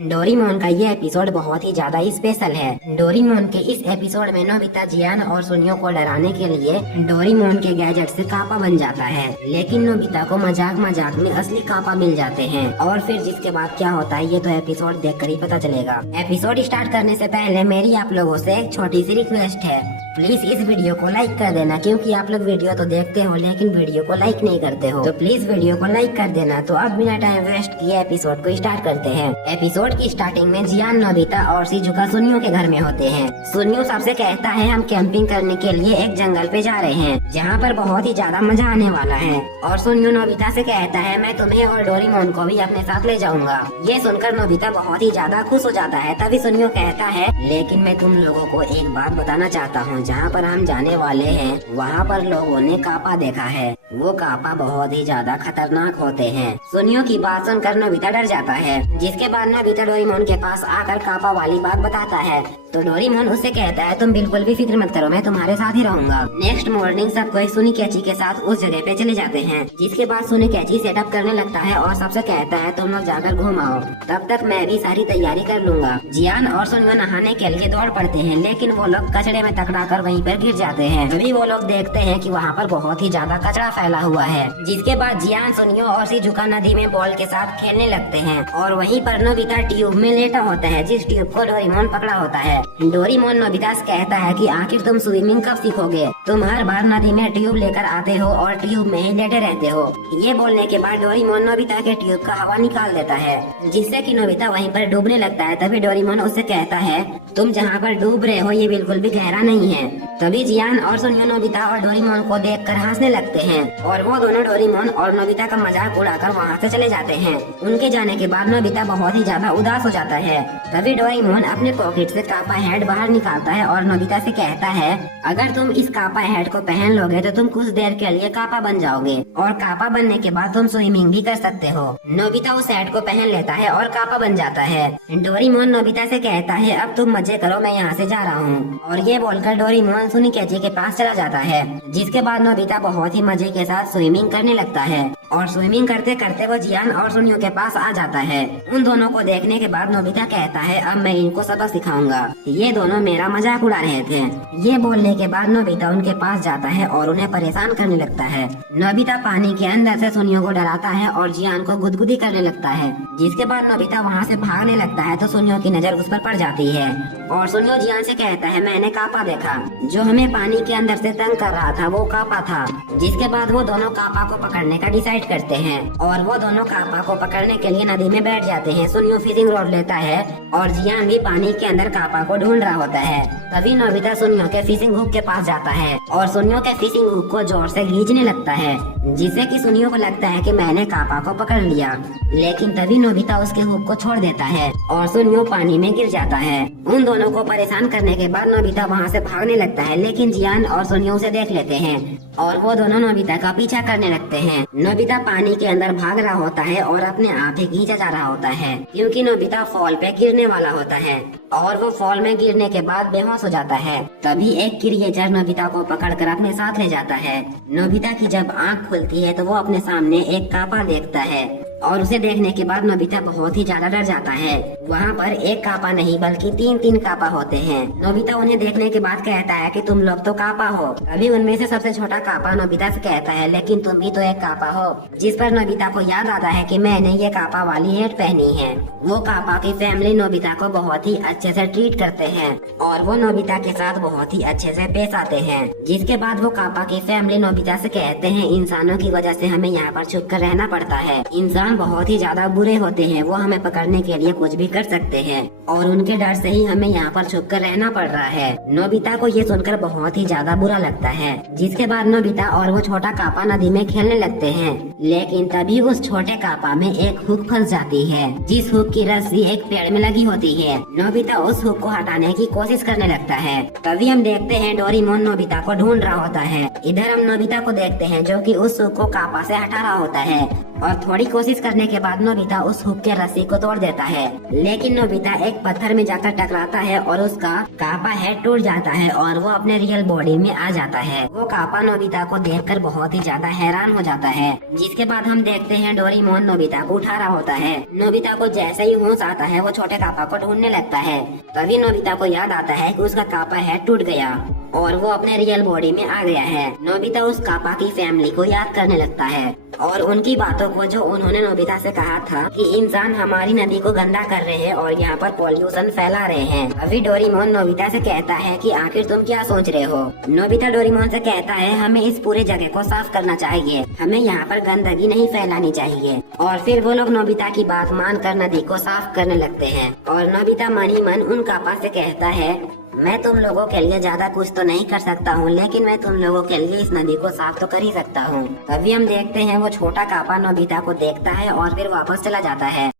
Doraemon का ये episode बहुत ही ज्यादा स्पेशल है। डोरेमोन के इस एपिसोड में नोबिता जियान और सुनियो को डराने के लिए डोरेमोन के गैजेट से कापा बन जाता है, लेकिन नोबिता को मजाक मजाक में असली कापा मिल जाते हैं। और फिर जिसके बाद क्या होता है ये तो एपिसोड देखकर ही पता चलेगा। एपिसोड स्टार्ट करने से पहले मेरी आप लोगों से एक छोटी सी रिक्वेस्ट है, प्लीज इस वीडियो को लाइक कर देना, क्योंकि आप लोग वीडियो तो देखते हो लेकिन वीडियो को लाइक नहीं करते हो। तो प्लीज वीडियो को लाइक कर देना। तो अब बिना टाइम वेस्ट किए एपिसोड को स्टार्ट करते हैं। एपिसोड की स्टार्टिंग में जियान, नोबिता और शिजुका सुनियो के घर में होते हैं। सुनियो सबसे कहता है हम कैंपिंग करने के लिए एक जंगल पे जा रहे हैं, जहाँ पर बहुत ही ज्यादा मजा आने वाला है। और सुनियो नोबिता से कहता है मैं तुम्हें और डोरेमोन को भी अपने साथ ले जाऊंगा। ये सुनकर नोबिता बहुत ही ज्यादा खुश हो जाता है। तभी सुनियो कहता है लेकिन मैं तुम लोगों को एक बात बताना चाहता हूँ, जहाँ पर हम जाने वाले हैं वहाँ पर लोगों ने कापा देखा है। वो कापा बहुत ही ज्यादा खतरनाक होते हैं। सुनियो की बात सुनकर नोबिता डर जाता है, जिसके बाद नोबिता डोरेमोन के पास आकर कापा वाली बात बताता है। तो डोरेमोन उससे कहता है तुम बिल्कुल भी फिक्र मत करो, मैं तुम्हारे साथ ही रहूंगा। नेक्स्ट मॉर्निंग सब कोई सुनी कैची के साथ उस जगह पे चले जाते हैं, जिसके बाद सुनी कैची सेटअप करने लगता है और सबसे कहता है तुम लोग जाकर घूम आओ, तब तक मैं भी सारी तैयारी कर लूंगा। जियान और सुनियो नहाने के लिए दौड़ पड़ते हैं, लेकिन वो लोग कचड़े में टकरा कर वहीं पर गिर जाते हैं। तभी वो लोग देखते हैं कि वहाँ पर बहुत ही ज्यादा कचरा फैला हुआ है। जिसके बाद जियान, सुनियो और शिजुका नदी में बॉल के साथ खेलने लगते हैं और वहीं पर नोबिता ट्यूब में लेटा होता है, जिस ट्यूब को डोरेमोन पकड़ा होता है। डोरेमोन नोबिता से कहता है कि आखिर तुम स्विमिंग कब सीखोगे, तुम हर बार नदी में ट्यूब लेकर आते हो और ट्यूब में ही लेटे रहते हो। ये बोलने के बाद डोरेमोन नोबिता के ट्यूब का हवा निकाल देता है, जिससे कि नोबिता वहीं पर डूबने लगता है। तभी डोरेमोन उससे कहता है तुम जहाँ पर डूब रहे हो ये बिल्कुल भी गहरा नहीं है। तभी जियान और सुनियो नोबिता और डोरेमोन को देखकर हंसने लगते हैं और वो दोनों डोरेमोन और नोबिता का मजाक उड़ाकर वहाँ से चले जाते हैं। उनके जाने के बाद नोबिता बहुत ही ज्यादा उदास हो जाता है। तभी डोरेमोन अपने पॉकेट से कापा हेड बाहर निकालता है और नोबिता से कहता है अगर तुम इस कापा हेड को पहन लोगे तो तुम कुछ देर के लिए कापा बन जाओगे और कापा बनने के बाद तुम स्विमिंग भी कर सकते हो। नोबिता उस हेड को पहन लेता है और कापा बन जाता है। डोरेमोन नोबिता से कहता है अब तुम मजे करो, मैं यहाँ से जा रहा हूँ। और ये बोलकर डोरेमोन सुनी कैची के पास चला जाता है, जिसके बाद नोबिता बहुत ही मजे के साथ स्विमिंग करने लगता है और स्विमिंग करते करते वो जियान और सुनियो के पास आ जाता है। उन दोनों को देखने के बाद नोबिता कहता है अब मैं इनको सबक सिखाऊंगा, ये दोनों मेरा मजाक उड़ा रहे थे। ये बोलने के बाद नोबिता उनके पास जाता है और उन्हें परेशान करने लगता है। नोबिता पानी के अंदर से सुनियो को डराता है और जियान को गुदगुदी करने लगता है, जिसके बाद नोबिता वहाँ से भागने लगता है तो सुनियो की नजर उस पर पड़ जाती है और सुनियो जियान से कहता है मैंने कापा देखा, जो हमें पानी के अंदर से तंग कर रहा था वो कापा था। जिसके बाद वो दोनों कापा को पकड़ने का डिसाइड करते हैं और वो दोनों कापा को पकड़ने के लिए नदी में बैठ जाते हैं। सुनियो फिशिंग रॉड लेता है और जियान भी पानी के अंदर कापा को ढूंढ रहा होता है। तभी नोबिता सुनियो के फिशिंग हुक के पास जाता है और सुनियो के फिशिंग हुक को जोर से खींचने लगता है, जिससे कि सुनियो को लगता है कि मैंने कापा को पकड़ लिया। लेकिन तभी नोबिता उसके हुक को छोड़ देता है और सुनियो पानी में गिर जाता है। उन दोनों को परेशान करने के बाद नोबिता वहाँ से भागने लगता है, लेकिन जियान और सुनियो उसे देख लेते हैं और वो दोनों नोबिता का पीछा करने लगते हैं। नोबिता पानी के अंदर भाग रहा होता है और अपने आप ही खींचा जा रहा होता है, क्योंकि नोबिता फॉल पे गिरने वाला होता है और वो फॉल में गिरने के बाद बेहोश हो जाता है। तभी एक क्रिएचर नोबिता को पकड़कर अपने साथ ले जाता है। नोबिता की जब आँख खुलती है तो वो अपने सामने एक कापा देखता है और उसे देखने के बाद नोबिता बहुत ही ज्यादा डर जाता है। वहाँ पर एक कापा नहीं बल्कि तीन कापा होते हैं। नोबिता उन्हें देखने के बाद कहता है कि तुम लोग तो कापा हो। अभी उनमें से सबसे छोटा कापा नोबिता से कहता है लेकिन तुम भी तो एक कापा हो, जिस पर नोबिता को याद आता है कि मैंने ये कापा वाली हेड पहनी है। वो कापा की फैमिली नोबिता को बहुत ही अच्छे से ट्रीट करते हैं और वो नोबिता के साथ बहुत ही अच्छे से पेश आते हैं। जिसके बाद वो कापा की फैमिली नोबिता से कहते हैं इंसानों की वजह से हमें यहाँ पर छुप कर रहना पड़ता है, इंसान बहुत ही ज्यादा बुरे होते हैं, वो हमें पकड़ने के लिए कुछ भी कर सकते हैं और उनके डर से ही हमें यहाँ पर छुप कर रहना पड़ रहा है। नोबिता को ये सुनकर बहुत ही ज्यादा बुरा लगता है। जिसके बाद नोबिता और वो छोटा कापा नदी में खेलने लगते हैं, लेकिन तभी उस छोटे कापा में एक हुक फंस जाती है, जिस हुक की रस्सी एक पेड़ में लगी होती है। नोबिता उस हुक को हटाने की कोशिश करने लगता है। तभी हम देखते हैं डोरेमोन नोबिता को ढूंढ रहा होता है। इधर हम नोबिता को देखते हैं जो कि उस हुक को कापा से हटा रहा होता है। और थोड़ी कोशिश करने के बाद नोबिता उस हुक के रस्सी को तोड़ देता है, लेकिन नोबिता एक पत्थर में जाकर टकराता है और उसका कापा हेड टूट जाता है और वो अपने रियल बॉडी में आ जाता है। वो कापा नोबिता को देखकर बहुत ही ज्यादा हैरान हो जाता है, जिसके बाद हम देखते हैं डोरेमोन नोबिता को उठा रहा होता है। नोबिता को जैसे ही होश आता है वो छोटे कापा को ढूंढने लगता है। तभी नोबिता को याद आता है कि उसका कापा हेड टूट गया और वो अपने रियल बॉडी में आ गया है। नोबिता उस कापा की फैमिली को याद करने लगता है और उनकी बातों को जो उन्होंने नोबिता से कहा था कि इंसान हमारी नदी को गंदा कर रहे हैं और यहाँ पर पॉल्यूशन फैला रहे हैं। अभी डोरेमोन नोबिता से कहता है कि आखिर तुम क्या सोच रहे हो। नोबिता डोरेमोन से कहता है हमें इस पूरे जगह को साफ करना चाहिए, हमें यहाँ पर गंदगी नहीं फैलानी चाहिए। और फिर वो लोग नोबिता की बात मानकर नदी को साफ करने लगते हैं और नोबिता मन ही मन उन कापा से कहता है मैं तुम लोगों के लिए ज्यादा कुछ तो नहीं कर सकता हूँ, लेकिन मैं तुम लोगों के लिए इस नदी को साफ तो कर ही सकता हूँ। तभी हम देखते हैं वो छोटा कापा नोबिता को देखता है और फिर वापस चला जाता है।